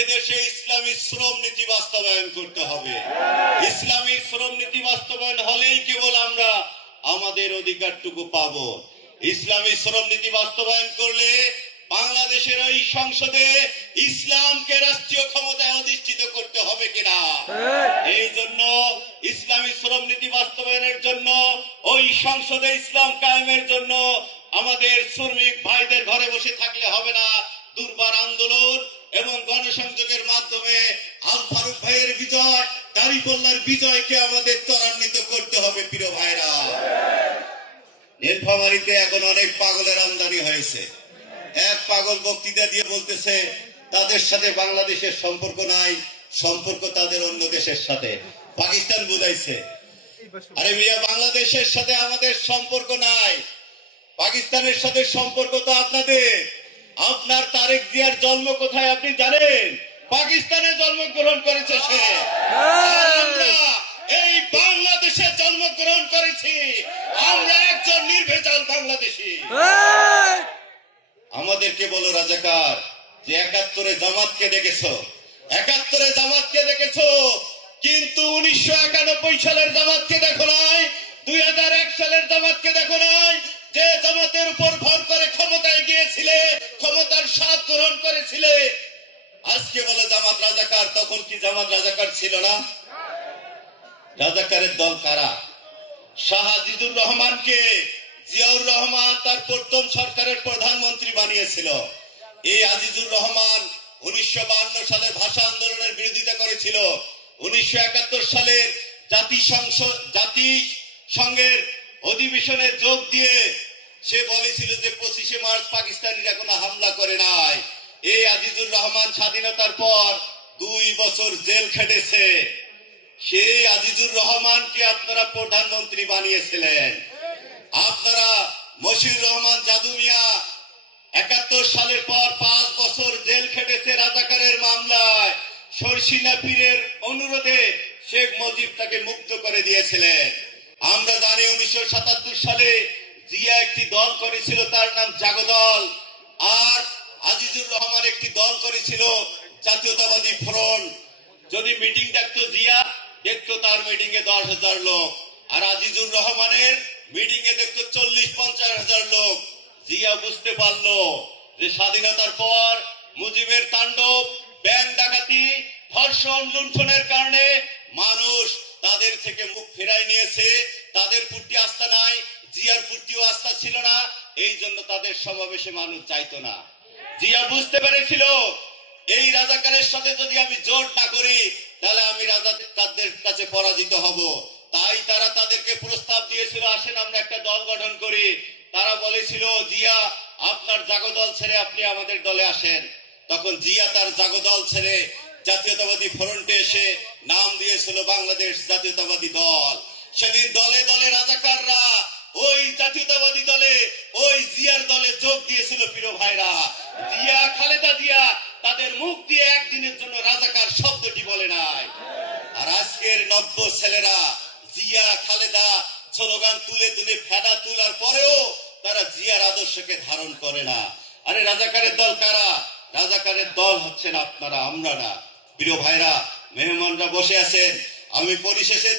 এদেশে ইসলামী শ্রম নীতি বাস্তবায়ন করতে হবে। ইসলামী শ্রম নীতি বাস্তবায়ন হলেই কেবল আমরা আমাদের অধিকারটুকু পাবো। ইসলামী শ্রম নীতি বাস্তবায়ন করলে বাংলাদেশের ওই সংসদে ইসলামকে রাষ্ট্রীয় ক্ষমতায় অধিষ্ঠিত করতে হবে কিনা, এই জন্য ইসলামী শ্রম নীতি বাস্তবায়নের জন্য ওই সংসদে ইসলাম কায়েমের জন্য আমাদের শ্রমিক ভাইদের ঘরে বসে থাকলে হবে না। দুর্বার আন্দোলন এবং গণসংযোগের মাধ্যমে আল ফারুক ভাইয়ের বিজয়, দাঁড়িপাল্লার বিজয়কে আমাদের ত্বরান্বিত করতে হবে। প্রিয় ভাইরা, নীলফামারীতে এখন অনেক পাগলের আমদানি হয়েছে। এক পাগল বক্তৃতা দিয়ে বলতেছে তাদের সাথে বাংলাদেশের সম্পর্ক নাই, সম্পর্ক তাদের অন্য দেশের সাথে। পাকিস্তান বুঝাইছে, আরে মিয়া বাংলাদেশের সাথে আমাদের সম্পর্ক নাই, পাকিস্তানের সাথে সম্পর্ক তো আপনাদের। আপনার তারেক জিয়ার জন্ম কোথায় আপনি জানেন? পাকিস্তানে জন্মগ্রহণ করেছে সে, আমরা এই বাংলাদেশে জন্মগ্রহণ করেছি। আমরা একজন নির্ভেজাল বাংলাদেশী। আমাদেরকে বলো রাজাকার, যে ৭১-এ জামাতকে দেখেছো, ৭১-এ জামাতকে দেখেছো, কিন্তু ১৯৯১ সালের জামাতকে দেখো নাই, ২০০১ সালের জামাতকে দেখো নাই, যে জামাতের উপর ভর করে ক্ষমতায় গিয়েছিলে, ক্ষমতার স্বাদ গ্রহণ করেছিলে। আজকে বলে জামাত রাজাকার, তখন কি জামাত রাজাকার ছিল না? রাজাকারের দল কারা? শাহ আজিজুর রহমানকে জিয়াউর রহমান তার প্রথম সরকারের প্রধানমন্ত্রী বানিয়েছিল। এই আজিজুর রহমান ১৯৫২ সালে ভাষা আন্দোলনের বিরোধিতা করেছিল। ১৯৭১ সালের জাতিসংঘের অধিবেশনে যোগ দিয়ে সে বলেছিল যে ২৫শে মার্চ পাকিস্তানিরা কোনো হামলা করে নাই। এই আজিজুর রহমান স্বাধীনতার পর ২ বছর জেল খেটেছে। সেই আজিজুর রহমানকে আপনারা প্রধানমন্ত্রী বানিয়েছিলেন। আপনারা মশিউর রহমান জাদু মিয়া ৭১ সালের পর ৫ বছর জেল খেটেছে রাজাকারের মামলায়। শর্ষিনা পীরের অনুরোধে শেখ মুজিব তাকে মুক্ত করে দিয়েছিলেন। আমরা জানি ১৯৭৭ সালে জিয়া একটি দল করেছিল, তার নাম জাগদল, আর আজিজুর রহমান একটি দল করেছিল জাতীয়তাবাদী ফ্রন্ট। যদি মিটিং ডাকতো জিয়া, দেখতো তার মিটিং এ ১০,০০০ লোক, আর আজিজুর রহমানের মিটিং এ দেখতো ৪০-৫০,০০০ লোক। জিয়া বুঝতে পারলো যে স্বাধীনতার পর মুজিবের তাণ্ডব, ব্যাংক ডাকাতি, ধর্ষণ, লুণ্ঠনের কারণে মানুষ তাদের থেকে মুখ ফেরাই নিয়েছে। তাদের প্রতি আস্থা নাই, জিয়ার প্রতিও আস্থা ছিল না, এই জন্য তাদের সমাবেশে মানুষ যাইতো না। জিয়া বুঝতে পেরেছিল এই রাজাকারের সাথে যদি আমি জোট না করি তাহলে আমি রাজাকারদের কাছে পরাজিত হব। তাই তারা তাদেরকে প্রস্তাব দিয়েছিল, আসেন আমরা একটা দল গঠন করি। তারা বলেছিল, জিয়া আপনার জাগদল ছেড়ে আপনি আমাদের দলে আসেন। তখন জিয়া তার জাগদল ছেড়ে জাতীয়তাবাদী ফ্রন্টে এসে নাম দিয়েছিল বাংলাদেশ জাতীয়তাবাদী দল। সেদিন দলে দলে রাজাকাররা ওই জাতীয়তাবাদী দলে, ওই জিয়ার দলে যোগ দিয়েছিল। প্রিয় ভাইরা, জিয়া, খালেদা জিয়া তাদের মুখ দিয়ে একদিনের জন্য রাজাকার শব্দটি বলে নাই। আর আজকের নব্য ছেলেরা জিয়া খালেদা স্লোগান তুলে তুলে ফেদা তোলার পরেও তারা জিয়ার আদর্শকে ধারণ করে না। আরে রাজাকারের দল কারা? রাজাকারের দল হচ্ছেন আপনারা, আমরা না। প্রিয় ভাইরা, মেহমানরা বসে আছেন, আমি পরিশেষে